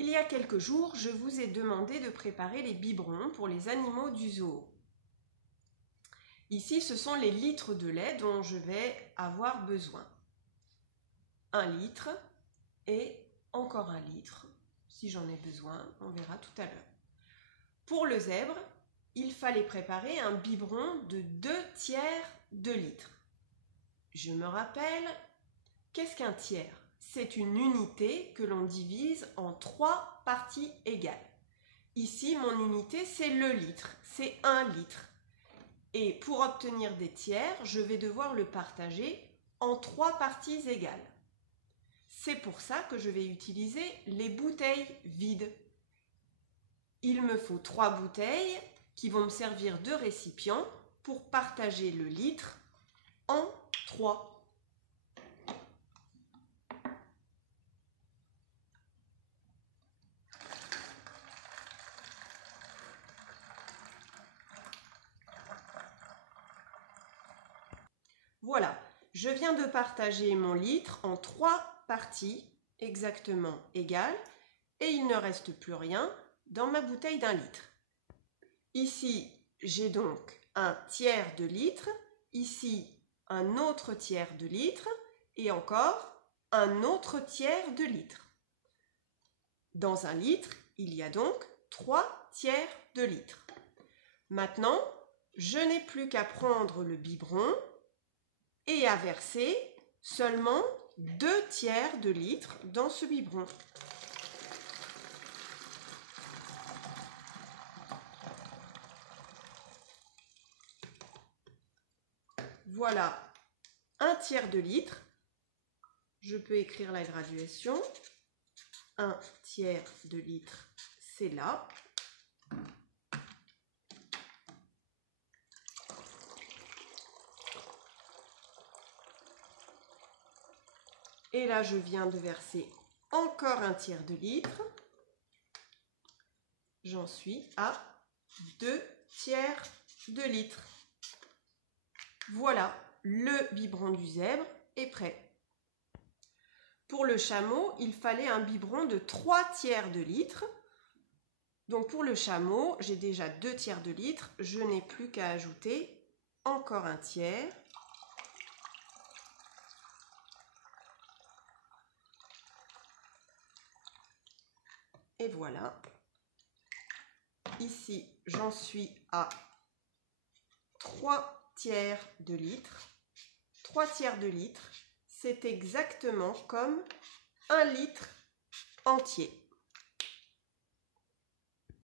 Il y a quelques jours, je vous ai demandé de préparer les biberons pour les animaux du zoo. Ici, ce sont les litres de lait dont je vais avoir besoin. 1 litre et encore 1 litre, si j'en ai besoin, on verra tout à l'heure. Pour le zèbre, il fallait préparer un biberon de 2/3 de litre. Je me rappelle, qu'est-ce qu'un tiers? C'est une unité que l'on divise en 3 parties égales. Ici, mon unité, c'est le litre, c'est 1 litre. Et pour obtenir des tiers, je vais devoir le partager en 3 parties égales. C'est pour ça que je vais utiliser les bouteilles vides. Il me faut 3 bouteilles qui vont me servir de récipient pour partager le litre en 3. Voilà, je viens de partager mon litre en 3 parties exactement égales et il ne reste plus rien dans ma bouteille d'1 litre. Ici, j'ai donc un tiers de litre, ici un autre tiers de litre et encore un autre tiers de litre. Dans 1 litre, il y a donc 3 tiers de litre. Maintenant, je n'ai plus qu'à prendre le biberon et à verser seulement 2/3 de litre dans ce biberon. Voilà, 1/3 de litre. Je peux écrire la graduation. 1/3 de litre, c'est là. Et là, je viens de verser encore 1/3 de litre. J'en suis à 2/3 de litre. Voilà, le biberon du zèbre est prêt. Pour le chameau, il fallait un biberon de 3/3 de litre. Donc pour le chameau, j'ai déjà 2/3 de litre. Je n'ai plus qu'à ajouter encore 1/3. Et voilà. Ici, j'en suis à 3/3 de litre. 3/3 de litre, c'est exactement comme 1 litre entier.